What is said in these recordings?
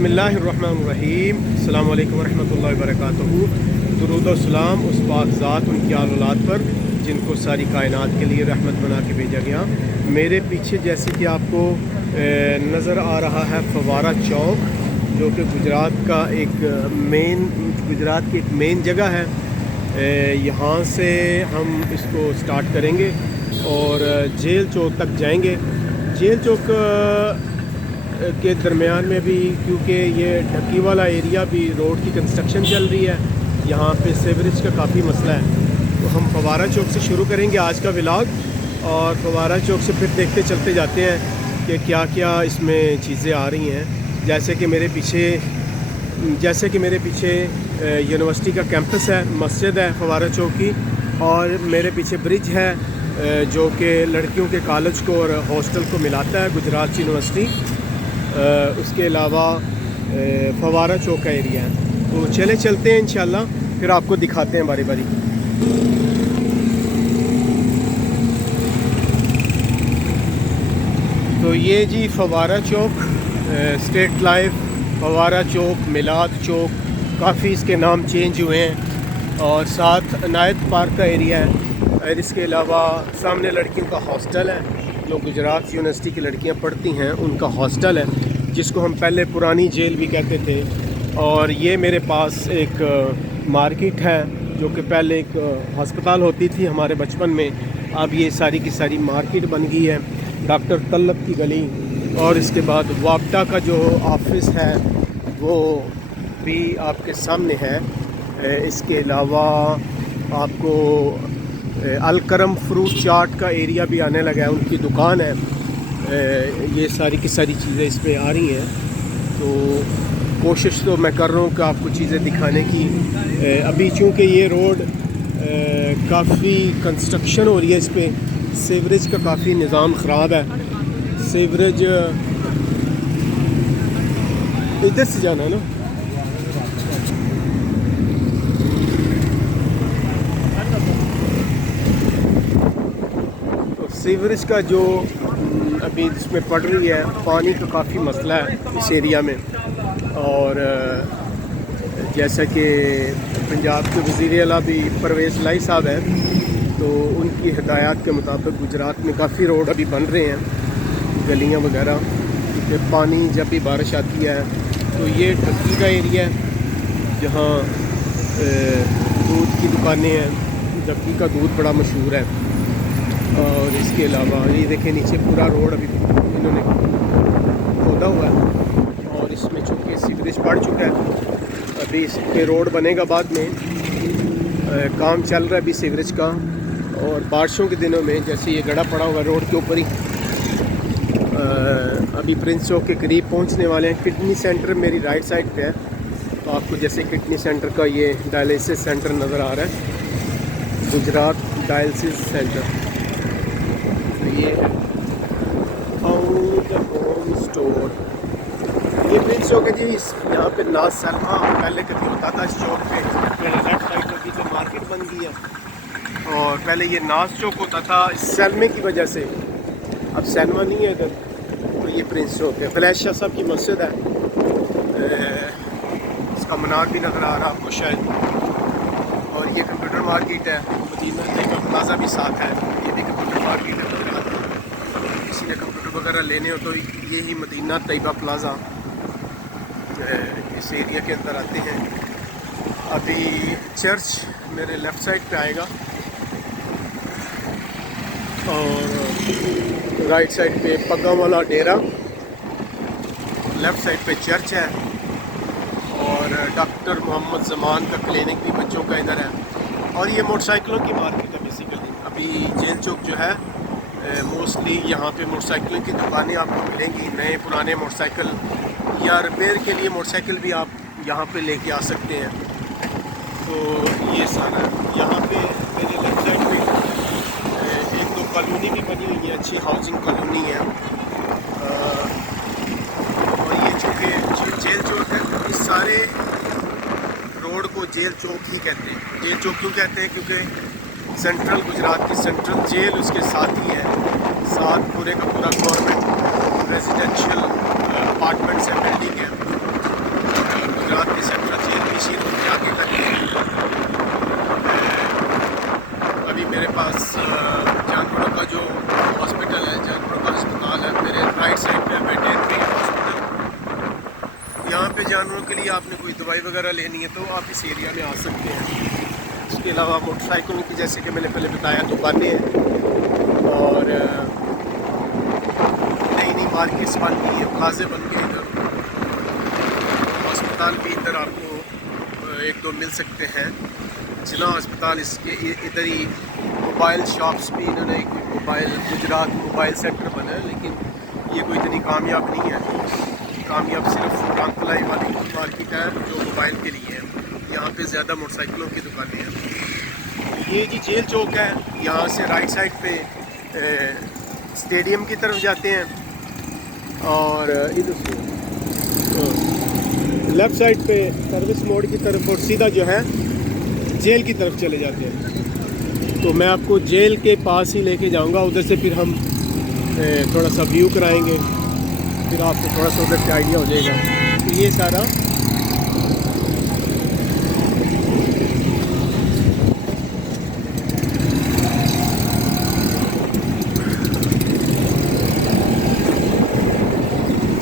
बिस्मिल्लाहिर्रहमानिर्रहीम। अस्सलामु अलैकुम वरहमतुल्लाहि वबरकातुहू। दुरूद व सलाम उस पाक ज़ात उनकी आल औलाद पर जिनको सारी कायनात के लिए रहमत बना के भेजा गया। मेरे पीछे जैसे कि आपको नज़र आ रहा है फवारा चौक, जो कि गुजरात की एक मेन जगह है। यहाँ से हम इसको स्टार्ट करेंगे और जेल चौक तक जाएंगे। जेल चौक के दरमियान में भी, क्योंकि ये ढक्की वाला एरिया भी रोड की कंस्ट्रक्शन चल रही है, यहाँ पे सीवरेज का काफ़ी मसला है। तो हम फवारा चौक से शुरू करेंगे आज का व्लॉग, और फवारा चौक से फिर देखते चलते जाते हैं कि क्या क्या इसमें चीज़ें आ रही हैं। जैसे कि मेरे पीछे यूनिवर्सिटी का कैंपस है, मस्जिद है फवारा चौक की, और मेरे पीछे ब्रिज है जो कि लड़कियों के कॉलेज को और हॉस्टल को मिलाता है, गुजरात यूनिवर्सिटी। उसके अलावा फवारा चौक का एरिया है। तो चलते हैं इंशाल्लाह, फिर आपको दिखाते हैं बारी बारी। तो ये जी फवारा चौक, स्टेट लाइफ फवारा चौक, मिलाद चौक, काफ़ी इसके नाम चेंज हुए हैं। और साथ अनायत पार्क का एरिया है, और इसके अलावा सामने लड़कियों का हॉस्टल है, जो गुजरात यूनिवर्सिटी की लड़कियां पढ़ती हैं उनका हॉस्टल है, जिसको हम पहले पुरानी जेल भी कहते थे। और ये मेरे पास एक मार्केट है, जो कि पहले एक हस्पताल होती थी हमारे बचपन में, अब ये सारी की सारी मार्केट बन गई है। डॉक्टर तलब की गली, और इसके बाद वापटा का जो ऑफिस है वो भी आपके सामने है। इसके अलावा आपको अलकरम फ्रूट चाट का एरिया भी आने लगा है, उनकी दुकान है। ये सारी की सारी चीज़ें इस पर आ रही हैं। तो कोशिश तो मैं कर रहा हूँ कि आपको चीज़ें दिखाने की। अभी चूँकि ये रोड काफ़ी कंस्ट्रक्शन हो रही है, इस पर सीवरेज का काफ़ी निज़ाम ख़राब है। सीवरेज इधर से जाना है ना। सीवरेज का जो अभी इसमें पड़ रही है, पानी का काफ़ी मसला है इस एरिया में। और जैसा कि पंजाब के वज़ीर आला भी परवेज़ लाई साहब हैं, तो उनकी हिदायत के मुताबिक गुजरात में काफ़ी रोड अभी बन रहे हैं, गलियां वगैरह, क्योंकि पानी जब भी बारिश आती है। तो ये ढक्की का एरिया है जहाँ दूध की दुकानें हैं, ढक्की का दूध बड़ा मशहूर है। और इसके अलावा ये देखें नीचे पूरा रोड अभी इन्होंने खोदा हुआ है, और इसमें चूँकि सीवरेज पड़ चुका है, अभी इस पे रोड बनेगा बाद में। काम चल रहा है अभी सीवरेज का। और बारिशों के दिनों में जैसे ये गड़ा पड़ा हुआ रोड के ऊपर ही, अभी प्रिंस चौक के करीब पहुंचने वाले हैं। किडनी सेंटर मेरी राइट साइड पे है, तो आपको जैसे किडनी सेंटर का ये डायलिसिस सेंटर नज़र आ रहा है, गुजरात डायलिसिस सेंटर। ये होम स्टोर, ये प्रिंस चौक है जी। यहाँ पे नाज सलमा पहले कभी होता था इस चौक पे, पहले लेफ्ट साइड होती तो मार्केट बन गई है। और पहले ये नाज चौक होता था इस सलमे की वजह से, अब सलमा नहीं है इधर। तो ये प्रिंस चौक है। फलैश शाह साहब की मस्जिद है, इसका मीनार भी नज़र आ रहा है आपको शायद। और ये कंप्यूटर मार्केट है, मदीना तैयबा प्लाजा भी साथ है, ये भी कंप्यूटर मार्केट है। किसी ने कंप्यूटर वगैरह लेने हो तो ये ही मदीना तैयबा प्लाजा इस एरिया के अंदर आते हैं। अभी चर्च मेरे लेफ़्ट साइड पे आएगा, और राइट साइड पे पग्गा वाला डेरा, लेफ़्ट साइड पे चर्च है। और डॉक्टर मोहम्मद ज़मान का क्लिनिक भी बच्चों का इधर है। और ये मोटरसाइकिलों की मार्केट है बेसिकली। अभी जेल चौक जो है, मोस्टली यहाँ पे मोटरसाइकिलों की दुकानें आपको मिलेंगी। नए पुराने मोटरसाइकिल या रिपेयर के लिए मोटरसाइकिल भी आप यहाँ पे लेके आ सकते हैं। तो ये सारा यहाँ पे मेरे लेफ्ट साइड पे एक दो कॉलोनी भी बनी हुई है, अच्छी हाउसिंग कॉलोनी है। और ये चूँकि जेल चौक है, इस सारे रोड को जेल चौक ही कहते हैं। जेल चौक क्यों कहते हैं? क्योंकि सेंट्रल गुजरात की सेंट्रल जेल उसके साथ ही है, साथ पूरे का पूरा गवर्नमेंट रेजिडेंशियल अपार्टमेंट्स है, बिल्डिंग है। जानवरों के लिए आपने कोई दवाई वगैरह लेनी है तो आप इस एरिया में आ सकते हैं। इसके अलावा मोटरसाइकिलों की, जैसे कि मैंने पहले बताया, दुकानें हैं और नई नई मार्केट्स बन गई हैं, प्लाजे बन गए इधर। अस्पताल भी इधर आपको एक दो मिल सकते हैं। जिला अस्पताल इसके इधर ही। मोबाइल शॉप्स भी इन्होंने एक मोबाइल गुजरात मोबाइल सेंटर बना है, लेकिन ये कोई इतनी कामयाब नहीं है। कामयाब सिर्फ कांतलाई वाली मार्केट है जो मोबाइल के लिए है। यहाँ पे ज़्यादा मोटरसाइकिलों की दुकानें हैं। ये जी जेल चौक है। यहाँ से राइट साइड पे स्टेडियम की तरफ जाते हैं और इधर से लेफ़्ट साइड पे सर्विस मोड़ की तरफ और सीधा जो है जेल की तरफ चले जाते हैं। तो मैं आपको जेल के पास ही लेके जाऊंगा। उधर से फिर हम थोड़ा सा व्यू कराएंगे, फिर आपको थोड़ा सा उधर से आइडिया हो जाएगा। तो ये सारा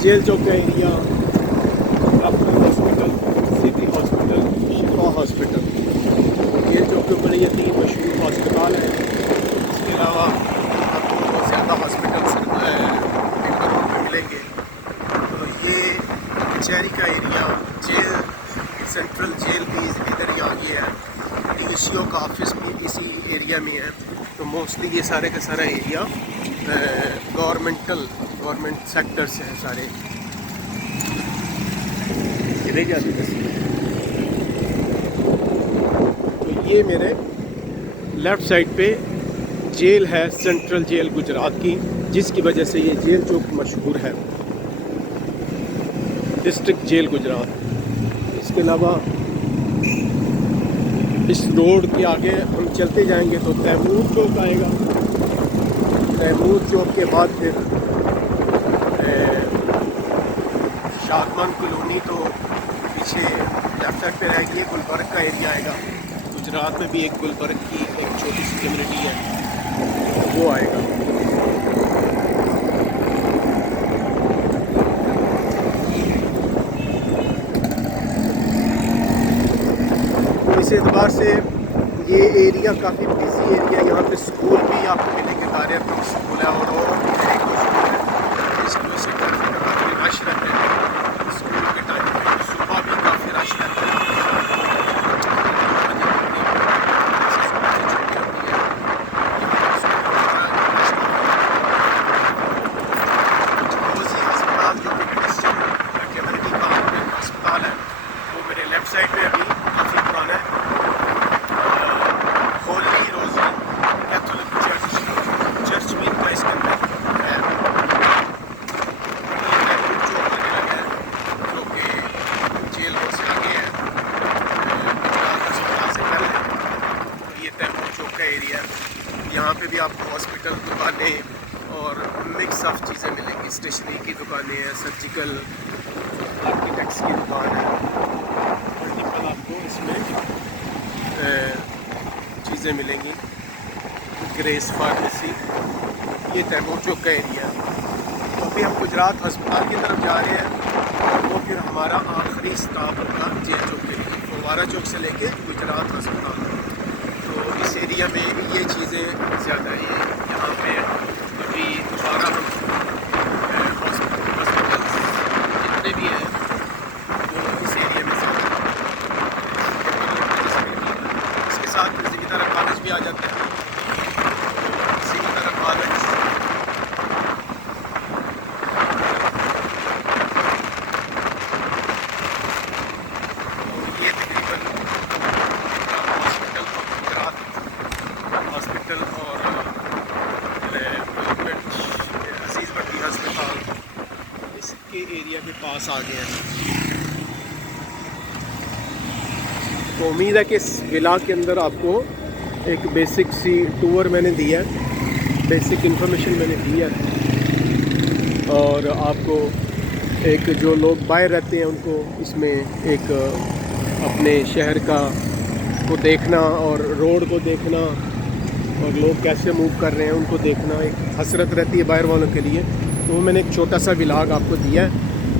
जेल चौक का एरिया, हॉस्पिटल, सिटी हॉस्पिटल, शिफा हॉस्पिटल, जेल चौक के ऊपर ये 3 मशहूर हॉस्पिटल हैं। इसके अलावा आपको ज़्यादा हॉस्पिटल्स में मिलेंगे। तो ये कचहरी का एरिया, जेल, सेंट्रल जेल भी इधर ही आगे है। डीसीओ का ऑफिस भी इसी एरिया में है। तो मोस्टली ये सारे का सारा एरिया गवर्नमेंट सेक्टर्स हैं सारे। किधर जाते हैं? तो ये मेरे लेफ़्ट साइड पे जेल है, सेंट्रल जेल गुजरात की, जिसकी वजह से ये जेल चौक मशहूर है, डिस्ट्रिक्ट जेल गुजरात। इसके अलावा इस रोड के आगे हम चलते जाएंगे तो तैमूर चौक आएगा। तैमूर चौक के बाद फिर शादमान कॉलोनी, तो पीछे लेफ्ट साइड पे रहेगी। गुलबर्ग का एरिया आएगा। गुजरात में भी एक गुलबर्ग की एक छोटी सी कम्युनिटी है, वो आएगा। तो इस एतबार से ये एरिया काफ़ी बिजी एरिया। यहाँ पे स्कूल भी आपको मिलेंगे, दारिया पब्लिक स्कूल है और एक दो स्कूल है। इसकी वजह से काफ़ी रश रहते हैं स्कूल के टाइम में। सुबह भी काफ़ी रश रहता है। अस्पताल जो कि क्रिश्चियन कम्युनिटी का अस्पताल है, वो मेरे लेफ़्ट साइड में अभी काफ़ी पुराना है। होली रोज़री कैथोलिक चर्च भी इनका इसके अंदर है। ये तैमूर चौक लगने लगा है, जो कि जेल रोड से आगे है, गुजरात अस्पताल से पहले। ये तैमूर चौक का एरिया है। यहाँ पे भी आपको हॉस्पिटल, दुकानें और मिक्स ऑफ चीज़ें मिलेंगी। स्टेशनरी की दुकानें हैं, सर्जिकल आर्किटेक्ट्स की दुकान है। मल्टीपल आपको इसमें चीज़ें मिलेंगी। ग्रेस फार्मेसी, ये तैमूर चौक का एरिया है। तो अभी हम गुजरात अस्पताल की तरफ जा रहे हैं और वो फिर हमारा आखिरी स्टॉप होगा जेल चौक के लिए, फवारा चौक से लेके गुजरात अस्पताल। तो इस एरिया में ये चीज़ें ज़्यादा हैं। यहाँ पे अभी दोबारा हम हॉस्पिटल्स जितने भी हैं वो इस एरिया में ज़्यादा हैं। इसके साथ ज़िम्मेदार कॉलेज भी आ जाता है। ज़िम्मेदार कॉलेज ये तकरीबन हॉस्पिटल और गवर्नमेंट अजीज़ भट्टी अस्पताल इसके एरिया के पास आ गए हैं। तो उम्मीद है कि इस विला के अंदर आपको एक बेसिक सी टूर मैंने दिया है, बेसिक इन्फॉर्मेशन मैंने दी है और आपको एक जो लोग बाहर रहते हैं उनको इसमें एक अपने शहर का को देखना और रोड को देखना और लोग कैसे मूव कर रहे हैं उनको देखना एक हसरत रहती है बाहर वालों के लिए। तो मैंने एक छोटा सा व्लॉग आपको दिया है।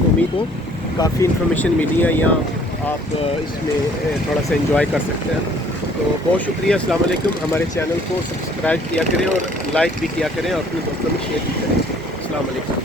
उम्मीद हो काफ़ी इन्फॉर्मेशन मिली है यहाँ, आप इसमें थोड़ा सा इंजॉय कर सकते हैं। तो बहुत शुक्रिया, अस्सलाम वालेकुम। हमारे चैनल को सब्सक्राइब किया करें और लाइक भी किया करें और अपने दोस्तों में शेयर भी करें। अस्सलाम वालेकुम।